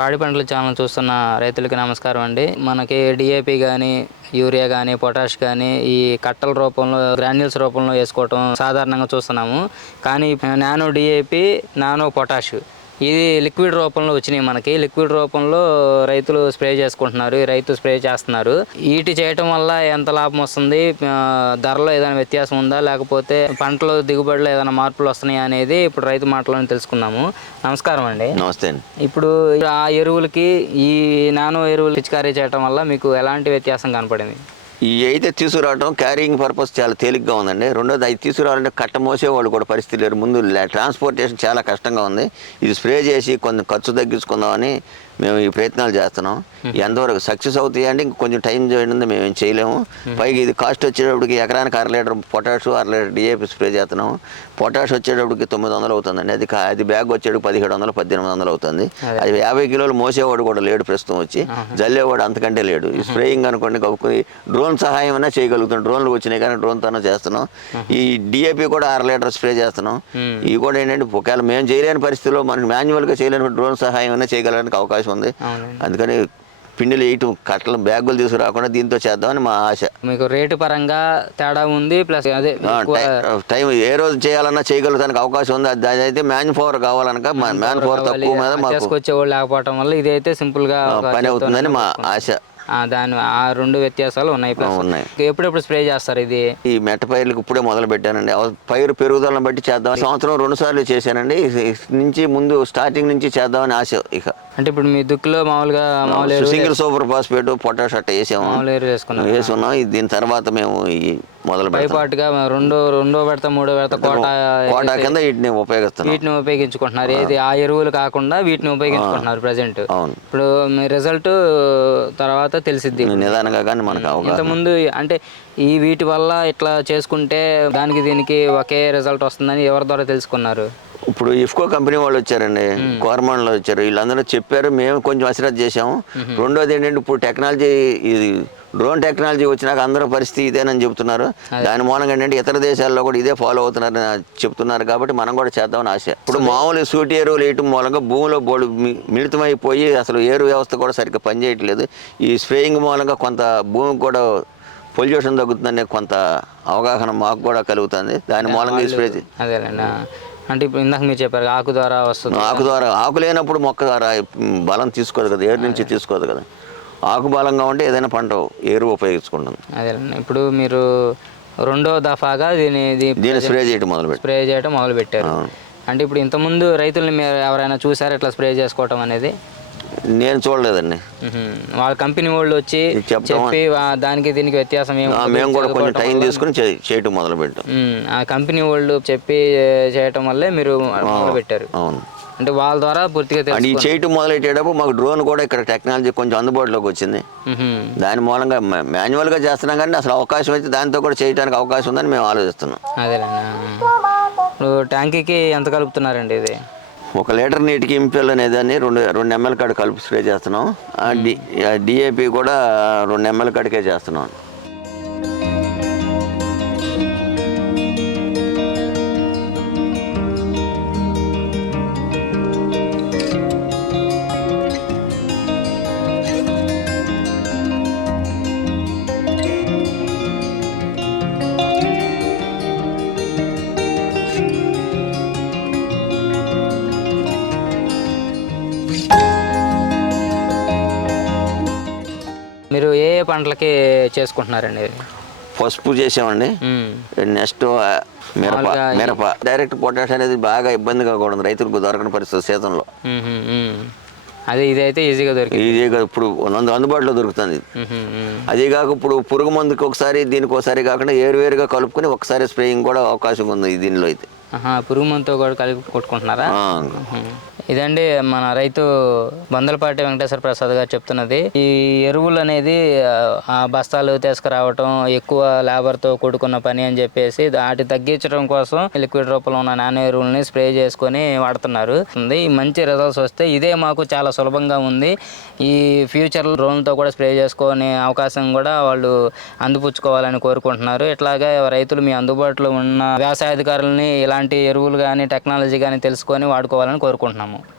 పాడి పంటల ఛానల్ చూస్తున్న రైతులకి నమస్కారం అండి. మనకి డిఏపి కానీ యూరియా కానీ పొటాష్ కానీ ఈ కట్టల రూపంలో గ్రాన్యూల్స్ రూపంలో వేసుకోవటం సాధారణంగా చూస్తున్నాము. కానీ నానో డిఏపి నానో పొటాష్ ఇది లిక్విడ్ రూపంలో వచ్చినాయి మనకి. లిక్విడ్ రూపంలో రైతులు స్ప్రే చేసుకుంటున్నారు. రైతు స్ప్రే చేస్తున్నారు. వీటి చేయటం వల్ల ఎంత లాభం వస్తుంది? ధరలో ఏదైనా వ్యత్యాసం ఉందా? లేకపోతే పంటలో దిగుబడిలో ఏదైనా మార్పులు వస్తున్నాయా అనేది ఇప్పుడు రైతు మాటలను తెలుసుకుందాము. నమస్కారం అండి. నమస్తే ఇప్పుడు ఆ ఎరువులకి ఈ నానో ఎరువులు పిచికారీ చేయటం వల్ల మీకు ఎలాంటి వ్యత్యాసం కనపడింది? ఈ అయితే తీసుకురావడం క్యారింగ్ పర్పస్ చాలా తేలిగ్గా ఉందండి. రెండోది అది తీసుకురావాలంటే కట్ట మోసేవాళ్ళు కూడా పరిస్థితి లేరు. ముందు ట్రాన్స్పోర్టేషన్ చాలా కష్టంగా ఉంది. ఇది స్ప్రే చేసి కొంచెం ఖర్చు తగ్గించుకుందామని మేము ఈ ప్రయత్నాలు చేస్తున్నాం. ఎంతవరకు సక్సెస్ అవుతాయి అంటే ఇంక కొంచెం టైం చేయండి మేము ఏం చేయలేము. పైగా ఇది కాస్ట్ వచ్చేటప్పటికి ఎకరానికి అర లీటర్ పొటాష్ అర లీటర్ డిఏపి స్ప్రే చేస్తున్నాం పొటాష్ వచ్చేటప్పటికి తొమ్మిది వందలు అవుతుందండి. అది అది బ్యాగ్ వచ్చేటప్పుడు పదిహేడు వందలు పద్దెనిమిది వందలు అవుతుంది. అది. యాభై కిలోలు మోసేవాడు కూడా లేడు ప్రస్తుతం వచ్చి. జల్లేవాడు అంతకంటే లేడు. ఈ స్ప్రేయింగ్ అనుకోండి డ్రోన్ సహాయం అయినా చేయగలుగుతాం డ్రోన్లు వచ్చినాయి కానీ డ్రోన్తోనే చేస్తున్నాం. ఈ డిఏపి కూడా అర లీటర్ స్ప్రే చేస్తున్నాం. ఇవి కూడా ఏంటంటే ఒకవేళ మేము చేయలేని పరిస్థితిలో మనం మాన్యువల్గా చేయలేని డ్రోన్ సహాయం అయినా చేయగలడానికి అవకాశం ఉంది అవునండి. అందుకని పిండిలు వేయటం కట్టలు బ్యాగులు తీసుకురాకుండా దీంతో చేద్దామని మా ఆశ. మీకు రేటు పరంగా తేడా ఉంది ప్లస్ అదే టై- ఏ రోజు చేయాలన్నా చేయగలుగుతానికి అవకాశం ఉంది. అది అయితే మ్యాన్ పవర్ కావాలనక మ్యాన్ పవర్ తక్కువ మీద మాకు చేసుకొచ్చే వాళ్ళు లేకపోవటం వల్ల ఇది అయితే సింపుల్గా ఆ, ఒక పని అవుతుందని మా ఆశ. దాని ఆ రెండు వ్యత్యాసాలు ఉన్నాయి ప్లస్ ఉన్నాయి. ఎప్పుడెప్పుడు స్ప్రే చేస్తారు ఇది? ఈ మెట్ట పైర్లకు ఇప్పుడే మొదలు పెట్టానండి. పైరు పెరుగుదలను బట్టి చేద్దాం. సంవత్సరం రెండు సార్లు చేశానండి. నుంచి ముందు స్టార్టింగ్ నుంచి చేద్దామని ఆశ ఇక. అంటే ఇప్పుడు మీ దుక్కులో మామూలుగా మామూలు సింగిల్ సూపర్ ఫాస్ఫేట్ పొటాష్ అట్ట వేసాము. వేసుకున్నాం. ఇది దీని తర్వాత మేము ఈ మొదలు పైపాటుగా రెండో రెండో పెడతా మూడో పెడతా కోట కోటా కింద వీటిని వీటిని ఉపయోగించుకుంటున్నారు. ఏది ఆ ఎరువులు కాకుండా వీటిని ఉపయోగించుకుంటున్నారు ప్రజెంట్ ఇప్పుడు మీ రిజల్ట్ తర్వాత తెలిసిద్ది. నిదానంగా కానీ మనకు ఇంతకుముందు అంటే ఈ వీటి వల్ల ఇట్లా చేసుకుంటే దానికి దీనికి ఒకే రిజల్ట్ వస్తుందని ఎవరి ద్వారా తెలుసుకున్నారు? ఇప్పుడు ఇఫ్కో కంపెనీ వాళ్ళు వచ్చారండి. కోరమాన్లో వచ్చారు. వీళ్ళందరూ చెప్పారు మేము కొంచెం అశ్రద్ధ చేసాము రెండోది ఏంటంటే ఇప్పుడు టెక్నాలజీ ఇది డ్రోన్ టెక్నాలజీ వచ్చినాక అందరూ పరిస్థితి ఇదేనని చెప్తున్నారు. దాని మూలంగా ఏంటంటే ఇతర దేశాల్లో కూడా ఇదే ఫాలో అవుతున్నారని చెప్తున్నారు కాబట్టి మనం కూడా చేద్దామని ఆశ. ఇప్పుడు మామూలు సూటి ఎరువులు వేయటం మూలంగా భూమిలో బోడు మిళితమైపోయి అసలు ఏరు వ్యవస్థ కూడా సరిగ్గా పనిచేయట్లేదు. ఈ స్ప్రేయింగ్ మూలంగా కొంత భూమికి కూడా పొల్యూషన్ తగ్గుతుందనే కొంత అవగాహన మాకు కూడా కలుగుతుంది. దాని మూలంగా ఈ స్ప్రే ఆ. అంటే ఇప్పుడు ఇందాక మీరు చెప్పారు ఆకు ద్వారా వస్తుంది ఆకు ద్వారా ఆకు లేనప్పుడు మొక్క బలం తీసుకోదు కదా ఏరు నుంచి తీసుకోదు కదా. ఆకు బలంగా ఉంటే ఏదైనా పంట ఏరు ఉపయోగించుకుంటుంది. అదేలేండి ఇప్పుడు మీరు రెండో దఫాగా దీని దీన్ని స్ప్రే చేయడం మొదలు స్ప్రే చేయడం మొదలు పెట్టారు అంటే ఇప్పుడు ఇంతకుముందు రైతుల్ని మీరు ఎవరైనా చూసారా ఇట్లా స్ప్రే చేసుకోవటం అనేది? నేను చూడలేదండి. వాళ్ళ కంపెనీ వాళ్ళు వచ్చి? చెప్పి దానికి దీనికి వ్యత్యాసం మేము కూడా కొంచెం టైం తీసుకుని చేయటం మొదలు పెట్టాం ఆ కంపెనీ వాళ్ళు చెప్పి చేయటం వల్లే మీరు మొదలు పెట్టారు అవును. అంటే వాళ్ళ ద్వారా పూర్తిగా ఈ చేయటం మొదలెట్టేటప్పుడు మాకు డ్రోన్ కూడా ఇక్కడ టెక్నాలజీ కొంచెం అందుబాటులోకి వచ్చింది. దాని మూలంగా మాన్యువల్గా చేస్తున్నాం కానీ అసలు అవకాశం అయితే దాంతో కూడా చేయడానికి అవకాశం ఉందని మేము ఆలోచిస్తున్నాం. అదేలేండి ఇప్పుడు ట్యాంకీకి ఎంత కలుపుతున్నారండి ఇది? ఒక లీటర్ నీటికి ఎంపీఎల్ అనేదాన్ని రెండు రెండు ఎంఎల్ కాడ కలిపి స్ప్రే చేస్తున్నాం. డిఏపి కూడా రెండు ఎంఎల్ కాడికే చేస్తున్నాం. మీరు ఏ ఏ పంటలకి చేసుకుంటున్నారండి ఇది? పసుపు చేసామండి. నెక్స్ట్ మిరప మిరప డైరెక్ట్ పొటాష్ అనేది బాగా ఇబ్బందిగా కూడా ఉంది రైతులకు దొరకని పరిస్థితి మ్మ్. అదే ఇదైతే ఈజీగా దొరికింది ఈజీగా ఇప్పుడు అందు- అందుబాటులో దొరుకుతుంది. అదే కాక ఇప్పుడు పురుగు మందుకి ఒకసారి దీనికి ఒకసారి కాకుండా ఏరువేరుగా కలుపుకొని ఒకసారి స్ప్రేయింగ్ కూడా అవకాశం ఉంది దీనిలో అయితే పురుగు మందుతో కూడా కలిపి కొట్టుకుంటున్నారా. ఇదండి మన రైతు బందలపాటి వెంకటేశ్వర ప్రసాద్ గారు చెప్తున్నది. ఈ ఎరువులు అనేది ఆ, బస్తాలు తీసుకురావటం ఎక్కువ లేబర్తో కూడుకున్న పని అని చెప్పేసి వాటి తగ్గించడం కోసం లిక్విడ్ రూపంలో ఉన్న నానో ఎరువులని స్ప్రే చేసుకొని వాడుతున్నారు. ఉంది. ఈ మంచి రిజల్ట్స్ వస్తే ఇదే మాకు చాలా సులభంగా ఉంది. ఈ ఫ్యూచర్ డ్రోన్తో కూడా స్ప్రే చేసుకునే అవకాశం కూడా వాళ్ళు అందిపుచ్చుకోవాలని కోరుకుంటున్నారు. ఇట్లాగే రైతులు మీ అందుబాటులో ఉన్న వ్యవసాయ అధికారులని ఇలాంటి ఎరువులు కానీ టెక్నాలజీ కానీ తెలుసుకొని వాడుకోవాలని కోరుకుంటున్నాము.